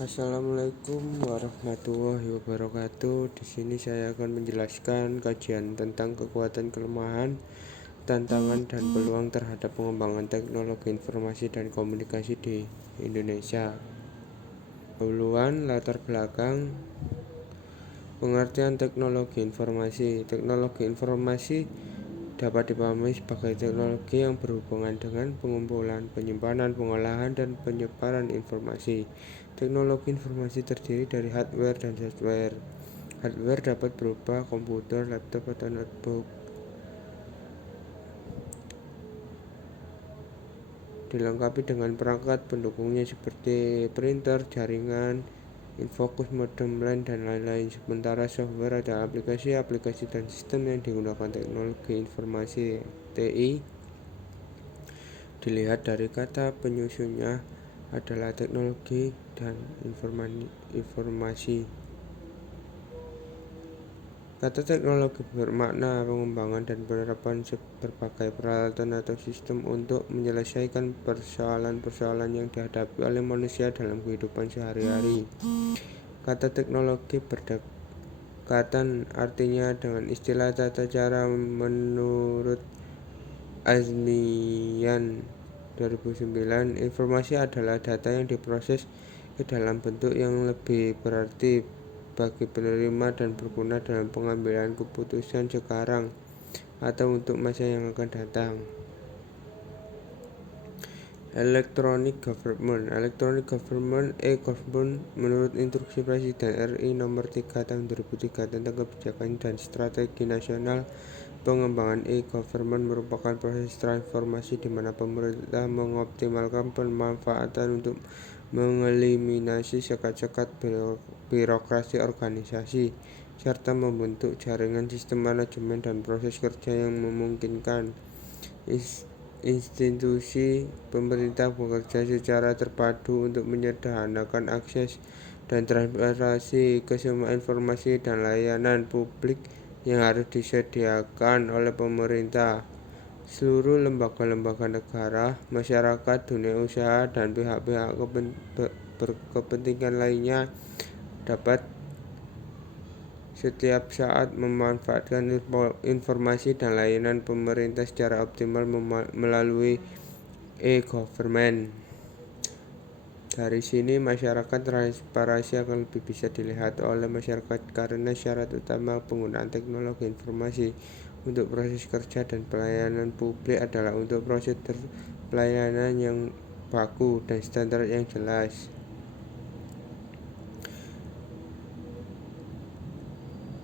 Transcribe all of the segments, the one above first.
Assalamualaikum warahmatullahi wabarakatuh. Di sini saya akan menjelaskan kajian tentang kekuatan, kelemahan, tantangan, dan peluang terhadap pengembangan teknologi informasi dan komunikasi di Indonesia. Dahuluan latar belakang pengertian teknologi informasi. Teknologi informasi dapat dipahami sebagai teknologi yang berhubungan dengan pengumpulan, penyimpanan, pengolahan, dan penyebaran informasi. Teknologi informasi terdiri dari hardware dan software. Hardware dapat berupa komputer, laptop, atau notebook. Dilengkapi dengan perangkat pendukungnya seperti printer, jaringan, infocus, modem, LAN, dan lain-lain. Sementara software adalah aplikasi-aplikasi dan sistem yang digunakan teknologi informasi TI. Dilihat dari kata penyusunnya adalah teknologi dan informasi. Kata teknologi bermakna pengembangan dan penerapan berbagai peralatan atau sistem untuk menyelesaikan persoalan-persoalan yang dihadapi oleh manusia dalam kehidupan sehari-hari. Kata teknologi berdekatan artinya dengan istilah tata cara menurut Azmian 2009. Informasi adalah data yang diproses ke dalam bentuk yang lebih berarti bagi penerima dan berguna dalam pengambilan keputusan sekarang atau untuk masa yang akan datang. Electronic Government. Electronic Government e-Government menurut Instruksi Presiden RI Nomor 3 Tahun 2003 tentang Kebijakan dan Strategi Nasional Pengembangan e-Government merupakan proses transformasi di mana pemerintah mengoptimalkan pemanfaatan untuk mengeliminasi sekat-sekat birokrasi organisasi serta membentuk jaringan sistem manajemen dan proses kerja yang memungkinkan institusi pemerintah bekerja secara terpadu untuk menyederhanakan akses dan transparansi ke semua informasi dan layanan publik yang harus disediakan oleh pemerintah. Seluruh lembaga-lembaga negara, masyarakat, dunia usaha, dan pihak-pihak berkepentingan lainnya dapat setiap saat memanfaatkan informasi dan layanan pemerintah secara optimal melalui e-government. Dari sini masyarakat transparansi akan lebih bisa dilihat oleh masyarakat karena syarat utama penggunaan teknologi informasi untuk proses kerja dan pelayanan publik adalah untuk proses pelayanan yang baku dan standar yang jelas.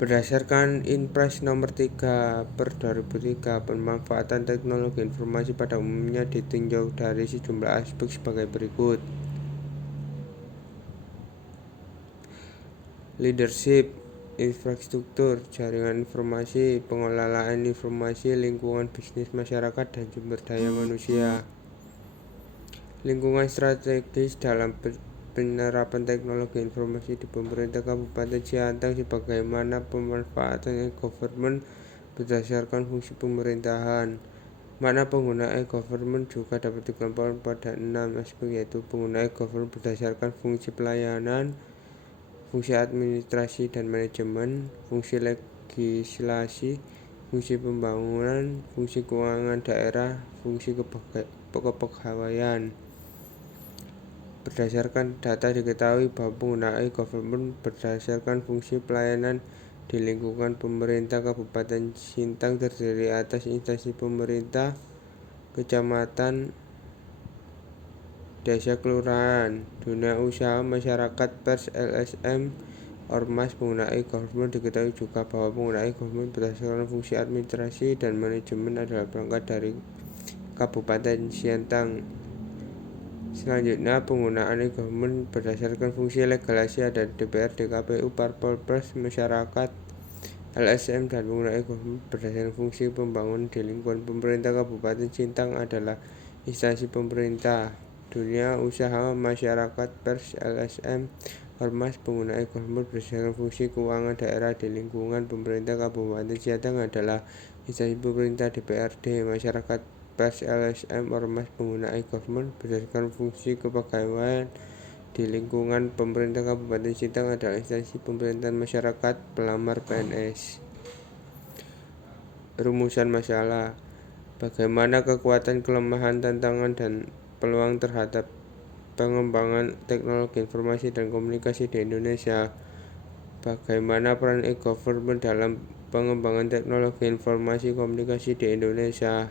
Berdasarkan Inpres Nomor 3 per 2003, pemanfaatan teknologi informasi pada umumnya ditinjau dari sejumlah aspek sebagai berikut. Leadership, infrastruktur, jaringan informasi, pengelolaan informasi, lingkungan bisnis masyarakat, dan sumber daya manusia. Lingkungan strategis dalam penerapan teknologi informasi di pemerintah Kabupaten Ciantang sebagaimana pemanfaatan e-government berdasarkan fungsi pemerintahan. Makna pengguna e-government juga dapat dikelompokkan pada 6 aspek, yaitu pengguna e-government berdasarkan fungsi pelayanan, fungsi administrasi dan manajemen, fungsi legislasi, fungsi pembangunan, fungsi keuangan daerah, fungsi kepegawaian. Berdasarkan data diketahui bahwa pengguna e-government berdasarkan fungsi pelayanan di lingkungan pemerintah Kabupaten Sintang terdiri atas instansi pemerintah, kecamatan, desa, kelurahan, dunia usaha, masyarakat, pers, LSM, ormas. Pengguna e-government diketahui juga bahwa pengguna e-government berdasarkan fungsi administrasi dan manajemen adalah berangkat dari Kabupaten Sintang. Selanjutnya, penggunaan e-government berdasarkan fungsi legislasi ada DPRD, KPU, Parpol, Pers, masyarakat, LSM, dan pengguna e-government berdasarkan fungsi pembangunan di lingkungan pemerintah Kabupaten Sintang adalah instansi pemerintah, dunia usaha, masyarakat, pers, LSM, ormas. Pengguna e-government berdasarkan fungsi keuangan daerah di lingkungan pemerintah Kabupaten Sintang adalah instansi pemerintah, DPRD, masyarakat, pers, LSM, ormas. Pengguna e-government berdasarkan fungsi kepegawaian di di lingkungan pemerintah Kabupaten Sintang adalah instansi pemerintahan masyarakat pelamar PNS. Rumusan masalah. Bagaimana kekuatan, kelemahan, tantangan, dan peluang terhadap pengembangan teknologi informasi dan komunikasi di Indonesia. Bagaimana peran e-government dalam pengembangan teknologi informasi komunikasi di Indonesia.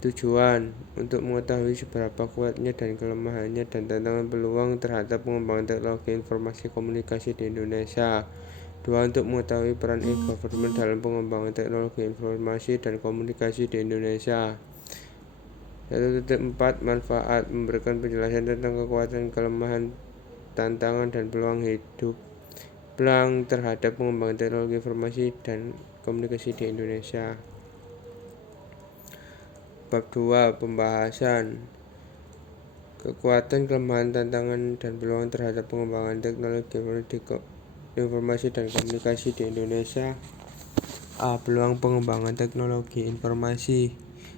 Tujuan untuk mengetahui seberapa kuatnya dan kelemahannya dan tantangan peluang terhadap pengembangan teknologi informasi komunikasi di Indonesia. 2. Untuk mengetahui peran e-government dalam pengembangan teknologi informasi dan komunikasi di Indonesia. 1.4 Manfaat. Memberikan penjelasan tentang kekuatan, kelemahan, tantangan, dan peluang terhadap pengembangan teknologi informasi dan komunikasi di Indonesia. Bab 2. Pembahasan. Kekuatan, kelemahan, tantangan, dan peluang terhadap pengembangan teknologi informasi dan komunikasi di Indonesia. A. Peluang pengembangan teknologi informasi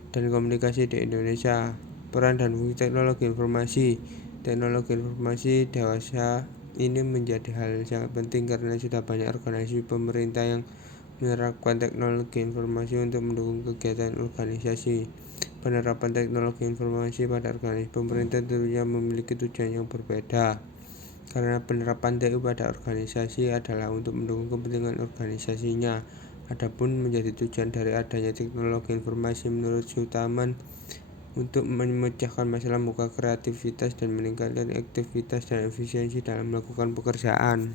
dan komunikasi di Indonesia. Peran dan fungsi teknologi informasi. Teknologi informasi dewasa ini menjadi hal yang sangat penting karena sudah banyak organisasi pemerintah yang menerapkan teknologi informasi untuk mendukung kegiatan organisasi. Penerapan teknologi informasi pada organisasi pemerintah tentunya memiliki tujuan yang berbeda, karena penerapan TU pada organisasi adalah untuk mendukung kepentingan organisasinya. Adapun menjadi tujuan dari adanya teknologi informasi menurut Sutaman untuk memecahkan masalah membuka kreativitas dan meningkatkan aktivitas dan efisiensi dalam melakukan pekerjaan.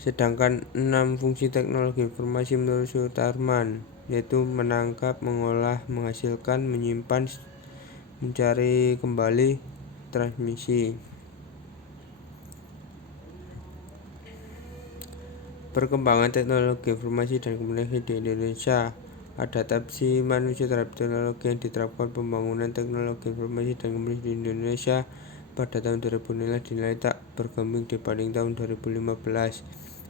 Sedangkan 6 fungsi teknologi informasi menurut Sutarman, yaitu menangkap, mengolah, menghasilkan, menyimpan, mencari kembali, transmisi. Perkembangan teknologi informasi dan komunikasi di Indonesia. Adaptasi manusia terhadap teknologi yang diterapkan. Pembangunan teknologi informasi dan komunikasi di Indonesia pada tahun 2000 dinilai tak berkembang dibanding tahun 2015.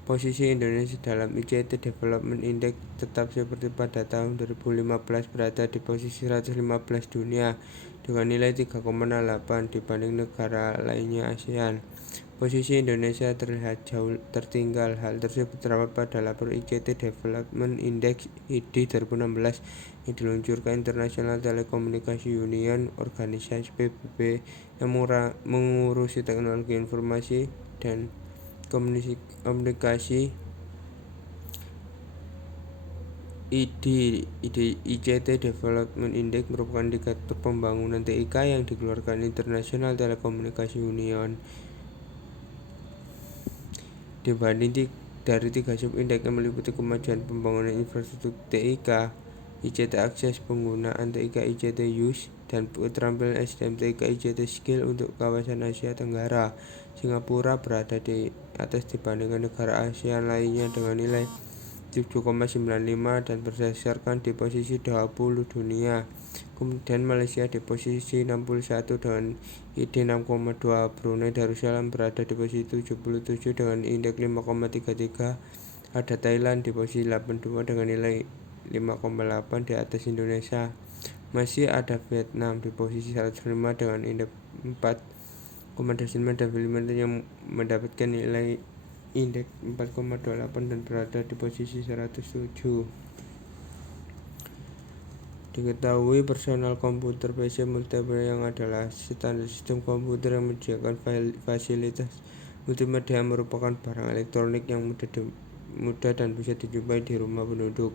Posisi Indonesia dalam ICT Development Index tetap seperti pada tahun 2015, berada di posisi 115 dunia dengan nilai 3,8 dibanding negara lainnya ASEAN. Posisi Indonesia terlihat jauh tertinggal. Hal tersebut terdapat pada lapor ICT Development Index ID 2016 yang diluncurkan International Telecommunication Union, organisasi PBB yang mengurusi teknologi informasi dan komunikasi. ICT Development Index merupakan indikator pembangunan TIK yang dikeluarkan International Telecommunication Union. Dibanding dari 3 subindeks yang meliputi kemajuan pembangunan infrastruktur TIK, ICT akses penggunaan TIK, ICT use, dan keterampilan SDM TIK, ICT skill untuk kawasan Asia Tenggara. Singapura berada di atas dibandingkan negara ASEAN lainnya dengan nilai 7,95 dan berdasarkan di posisi 20 dunia. Kemudian Malaysia di posisi 61 dengan ID 6,2. Brunei Darussalam berada di posisi 77 dengan indeks 5,33. Ada Thailand di posisi 82 dengan nilai 5,8 di atas Indonesia. Masih ada Vietnam di posisi 105 dengan indeks 4,9 dan Filipina yang mendapatkan nilai indeks 4,28 dan berada di posisi 107. Diketahui personal komputer PC multimedia yang adalah standar sistem komputer yang menyediakan fasilitas multimedia merupakan barang elektronik yang mudah dan bisa dijumpai di rumah penduduk.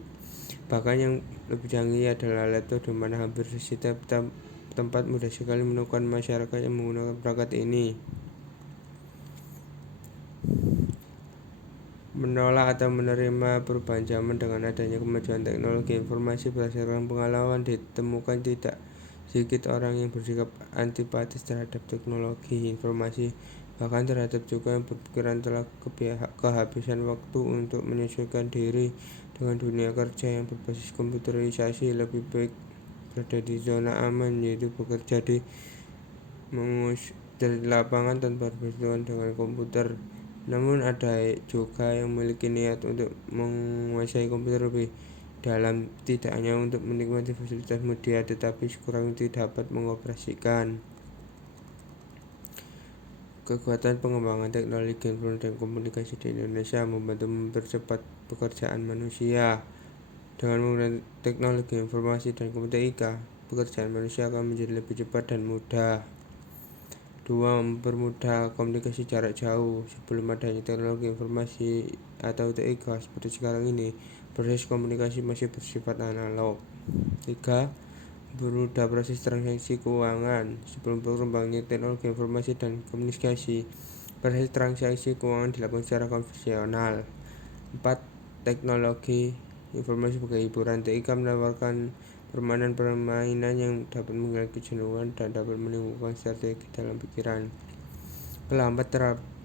Bahkan yang lebih canggih adalah laptop, di mana hampir setiap tempat mudah sekali menemukan masyarakat yang menggunakan perangkat ini. Menolak atau menerima perubahan zaman. Dengan adanya kemajuan teknologi informasi, berdasarkan pengalaman ditemukan tidak sedikit orang yang bersikap antipatis terhadap teknologi informasi, bahkan terhadap juga yang berpikiran telah kehabisan waktu untuk menyesuaikan diri dengan dunia kerja yang berbasis komputerisasi. Lebih baik berada di zona aman, yaitu bekerja di lapangan tanpa bersentuhan dengan komputer. Namun ada juga yang memiliki niat untuk menguasai komputer lebih dalam, tidak hanya untuk menikmati fasilitas media tetapi kurang dapat mengoperasikan. Kekuatan pengembangan teknologi informasi dan komunikasi di Indonesia membantu mempercepat pekerjaan manusia. Dengan menggunakan teknologi informasi dan komunikasi IK, pekerjaan manusia akan menjadi lebih cepat dan mudah. 2. Mempermudah komunikasi jarak jauh. Sebelum adanya teknologi informasi atau TIK seperti sekarang ini, proses komunikasi masih bersifat analog. 3. Mempermudah proses transaksi keuangan. Sebelum berkembangnya teknologi informasi dan komunikasi, proses transaksi keuangan dilakukan secara konvensional. 4. Teknologi informasi sebagai hiburan. TIK menawarkan permainan yang dapat menghilangkan kejenuhan dan dapat menimbulkan strategi dalam pikiran.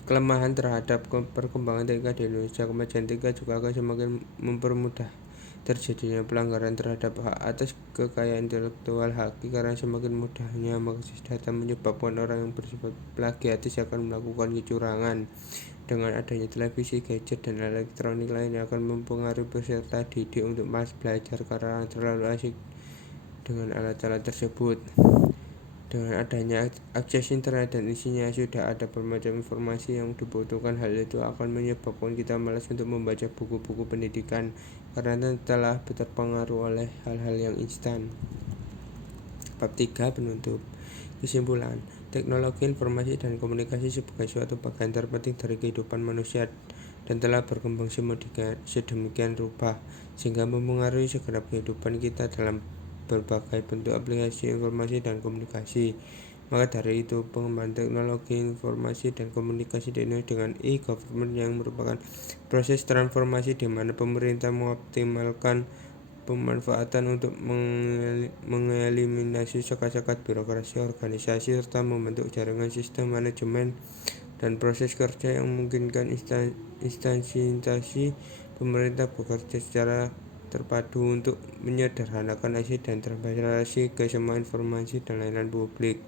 Kelemahan terhadap perkembangan TIK di Indonesia. Kemajuan TIK juga akan semakin mempermudah terjadinya pelanggaran terhadap hak atas kekayaan intelektual haki karena semakin mudahnya mengakses data menyebabkan orang yang bersifat plagiatis akan melakukan kecurangan. Dengan adanya televisi, gadget, dan elektronik lainnya akan mempengaruhi peserta didik untuk malas belajar karena terlalu asik dengan alat-alat tersebut. Dengan adanya akses internet dan isinya sudah ada bermacam informasi yang dibutuhkan, hal itu akan menyebabkan kita malas untuk membaca buku-buku pendidikan karena telah terpengaruh oleh hal-hal yang instan. Bab 3. Penutup. Kesimpulan, teknologi informasi dan komunikasi sebagai suatu bagian terpenting dari kehidupan manusia dan telah berkembang sedemikian rupa sehingga mempengaruhi segenap kehidupan kita dalam berbagai bentuk aplikasi informasi dan komunikasi. Maka dari itu, pengembangan teknologi informasi dan komunikasi di Indonesia dengan e-government yang merupakan proses transformasi di mana pemerintah mengoptimalkan pemanfaatan untuk mengeliminasi sekat-sekat birokrasi organisasi serta membentuk jaringan sistem manajemen dan proses kerja yang memungkinkan instansi pemerintah bekerja secara terpadu untuk menyederhanakan akses dan transparansi ke semua informasi dan layanan publik.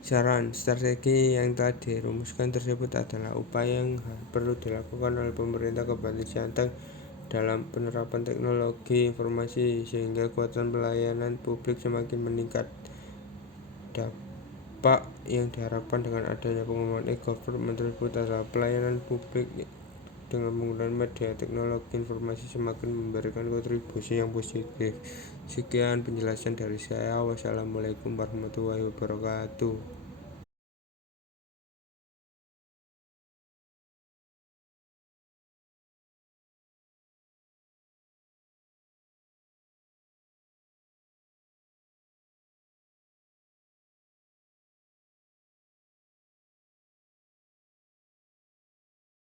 Saran strategi yang telah dirumuskan tersebut adalah upaya yang perlu dilakukan oleh pemerintah Kabupaten Cianjang dalam penerapan teknologi informasi sehingga kekuatan pelayanan publik semakin meningkat. Dampak yang diharapkan dengan adanya pengembangan e-government tersebut adalah pelayanan publik dengan menggunakan media teknologi informasi semakin memberikan kontribusi yang positif. Sekian penjelasan dari saya. Wassalamualaikum warahmatullahi wabarakatuh.